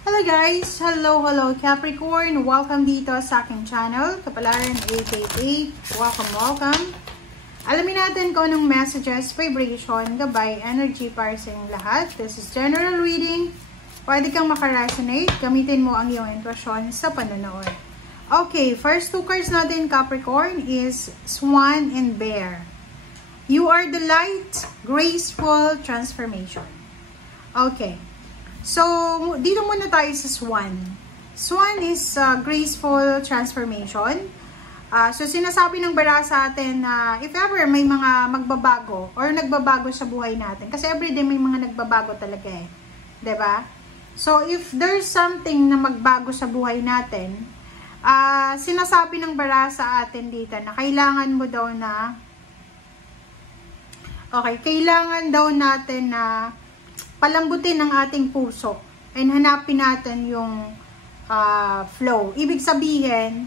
Hello guys! Hello Capricorn! Welcome dito sa aking channel, Kapalaran 888. Welcome! Alamin natin kung anong messages, vibration, gabay, energy para sa inyong lahat. This is general reading. Pwede kang makaresonate. Gamitin mo ang iyong intuition sa panonood. Okay, first two cards natin, Capricorn, is Swan and Bear. You are the light, graceful transformation. Okay. So, dito muna tayo sa Swan. Swan is graceful transformation. So, sinasabi ng bara sa atin na if ever may mga magbabago or nagbabago sa buhay natin. Kasi everyday may mga nagbabago talaga eh. 'Di ba? So, if there's something na magbago sa buhay natin, sinasabi ng bara sa atin dito na kailangan mo daw na kailangan daw natin na palambutin ang ating puso and hanapin natin yung flow. Ibig sabihin,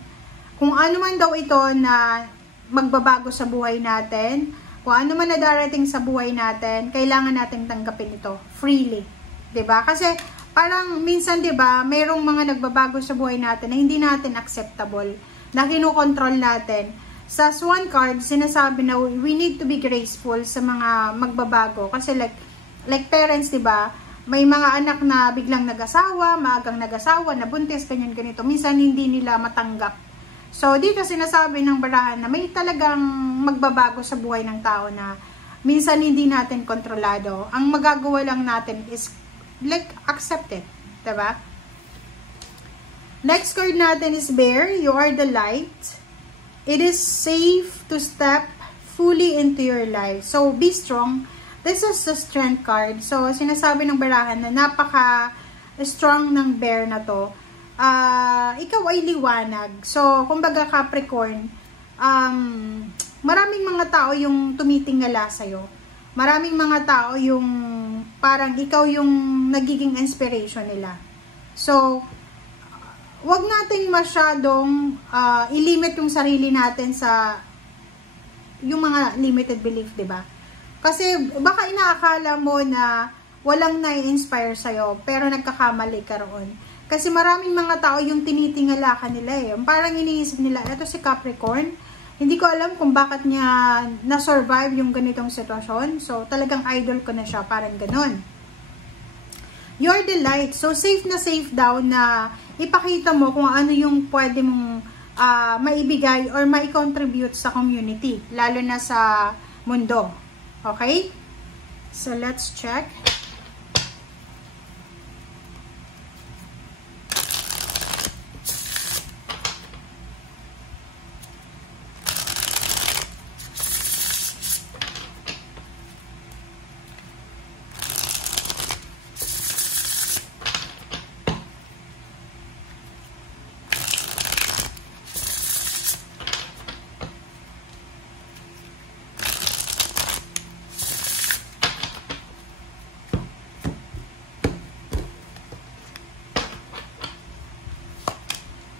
kung ano man daw ito na magbabago sa buhay natin, kung ano man na darating sa buhay natin, kailangan natin tanggapin ito freely. 'Di ba? Kasi parang minsan 'di ba, mayroong mga nagbabago sa buhay natin na hindi natin acceptable, na kinokontrol natin. Sa Swan card, sinasabi na we need to be graceful sa mga magbabago kasi like parents, 'di ba? May mga anak na biglang nag-asawa, maagang nag-asawa, nabuntis, ganyan-ganito. Minsan hindi nila matanggap. So, dito sinasabi ng barahan na may talagang magbabago sa buhay ng tao na minsan hindi natin kontrolado. Ang magagawa lang natin is like accept it, 'di ba? Next card natin is Bear. You are the light. It is safe to step fully into your life. So, be strong. This is the strength card. So, sinasabi ng barahan na napaka-strong ng bear na to. Ikaw ay liwanag. So, kumbaga Capricorn, maraming mga tao yung tumitingala sa'yo. Maraming mga tao yung parang ikaw yung nagiging inspiration nila. So, wag nating masyadong ilimit yung sarili natin sa yung mga limited belief, 'di ba? Kasi baka inaakala mo na walang nai-inspire sa'yo, pero nagkakamali ka roon. Kasi maraming mga tao yung tinitingala ka nila eh. Parang iniisip nila, eto si Capricorn, hindi ko alam kung bakit niya na-survive yung ganitong sitwasyon. So, talagang idol ko na siya, parang ganon. You're the light. So, safe na safe daw na ipakita mo kung ano yung pwede mong maibigay or mai-contribute sa community, lalo na sa mundo. Okay? So, let's check.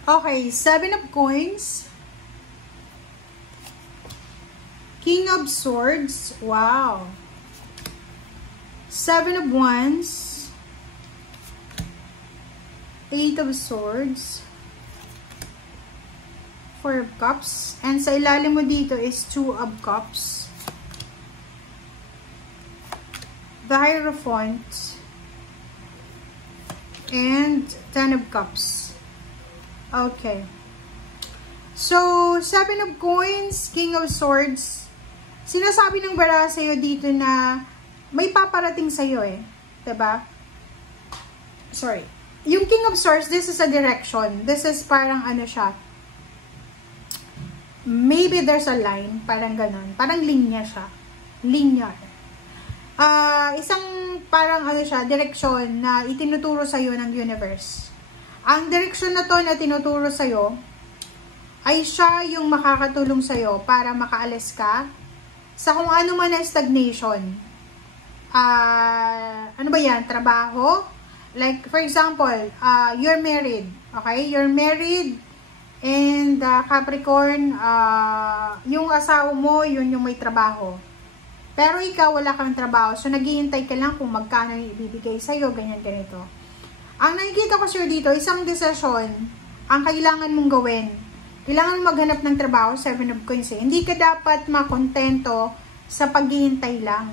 Okay, 7 of coins, King of swords, wow, 7 of wands, 8 of swords, 4 of cups, and sa ilalim mo dito is 2 of cups, the Hierophant, and 10 of cups. Okay. So, 7 of coins, King of swords. Sinasabi ng bara sa'yo dito na may paparating sa'yo eh. 'Di ba? Sorry. Yung King of swords, this is a direction. This is parang ano siya. Maybe there's a line. Parang ganon. Parang linya siya. Linya. Isang parang ano siya, direksyon na itinuturo sa'yo ng universe. Ang direksyon na to na tinuturo sa'yo, ay siya yung makakatulong sa'yo para makaalis ka sa kung ano man na stagnation. Ano ba yan? Trabaho? Like, for example, you're married. Okay? You're married and Capricorn, yung asawa mo, yun yung may trabaho. Pero ikaw, wala kang trabaho. So, naghihintay ka lang kung magkano yung ibibigay sa'yo, ganyan, ganito. Ang nakikita ko sir dito, isang desisyon ang kailangan mong gawin. Kailangan mong maghanap ng trabaho, 7 of Coins eh. Hindi ka dapat makontento sa paghihintay lang.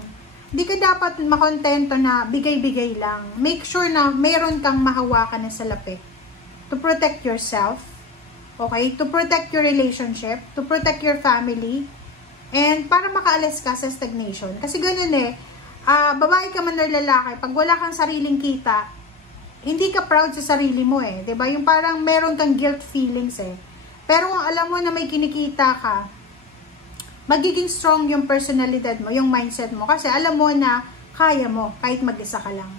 Hindi ka dapat makontento na bigay-bigay lang. Make sure na mayroon kang mahawakan na salapi. To protect yourself, okay? To protect your relationship, to protect your family, and para makaalis ka sa stagnation. Kasi ganun eh, babae ka man or lalaki, pag wala kang sariling kita, hindi ka proud sa sarili mo eh. 'Di ba? Yung parang meron kang guilt feelings eh. Pero kung alam mo na may kinikita ka, magiging strong yung personalidad mo, yung mindset mo. Kasi alam mo na kaya mo kahit mag-isa ka lang.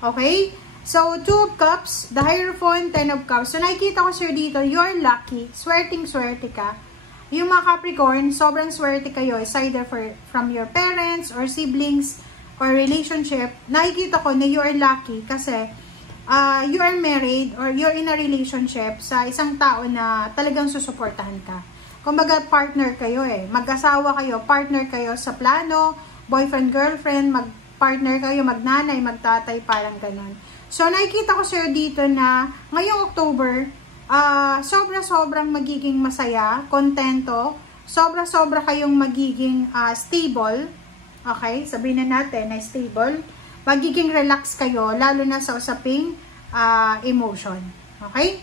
Okay? So, 2 of Cups, the Hierophant, 10 of Cups. So, nakikita ko sir dito, you're lucky. Swerting-swerte ka. Yung mga Capricorn, sobrang swerte kayo. It's either from your parents or siblings or relationship. Nakikita ko na you are lucky kasi you are married or you're in a relationship sa isang tao na talagang susuportahan ka. Kumbaga, partner kayo eh. Mag-asawa kayo, partner kayo sa plano, boyfriend, girlfriend, mag-partner kayo, magnanay, magtatay, parang ganun. So, nakikita ko sir dito na ngayong October, sobra-sobrang magiging masaya, kontento, sobra-sobra kayong magiging stable. Okay? Sabihin na natin na stable. Magiging relax kayo, lalo na sa usaping emotion. Okay?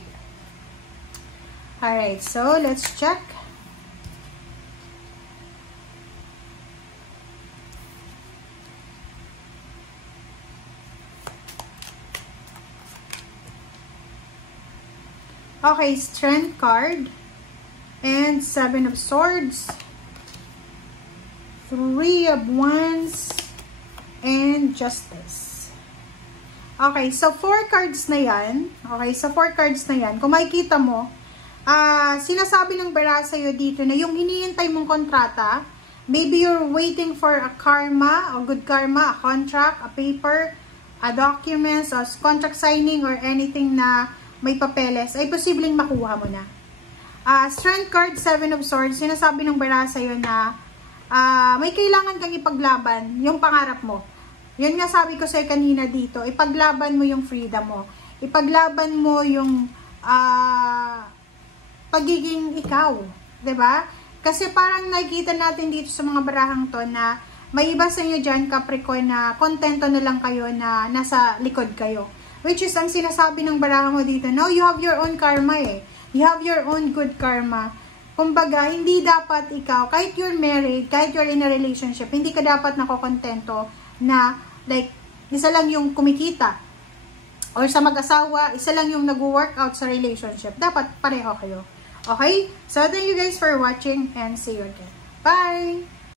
Alright, so let's check. Okay, Strength card. And 7 of Swords. 3 of Wands. And Justice. Okay, so 4 cards na yan. Okay, so 4 cards na yan. Kung makikita mo, sinasabi ng bara sa'yo dito na yung hinihintay mong kontrata, maybe you're waiting for a karma, a good karma, a contract, a paper, a documents, a contract signing, or anything na may papeles, ay posibleng makuha mo na. Strength card, 7 of Swords, sinasabi ng bara sa'yo na may kailangan kang ipaglaban yung pangarap mo. Yun nga sabi ko sa'yo kanina dito, ipaglaban mo yung freedom mo. Ipaglaban mo yung pagiging ikaw. 'Di ba? Kasi parang nakikita natin dito sa mga barahang to na may iba sa inyo dyan, Capricorn, na kontento na lang kayo na nasa likod kayo. Which is, ang sinasabi ng baraha mo dito, no, you have your own karma eh. You have your own good karma. Kumbaga, hindi dapat ikaw, kahit you're married, kahit you're in a relationship, hindi ka dapat nakokontento na, like, isa lang yung kumikita. Or sa mag-asawa, isa lang yung nag-workout sa relationship. Dapat pareho kayo. Okay? So, thank you guys for watching and see you again. Bye!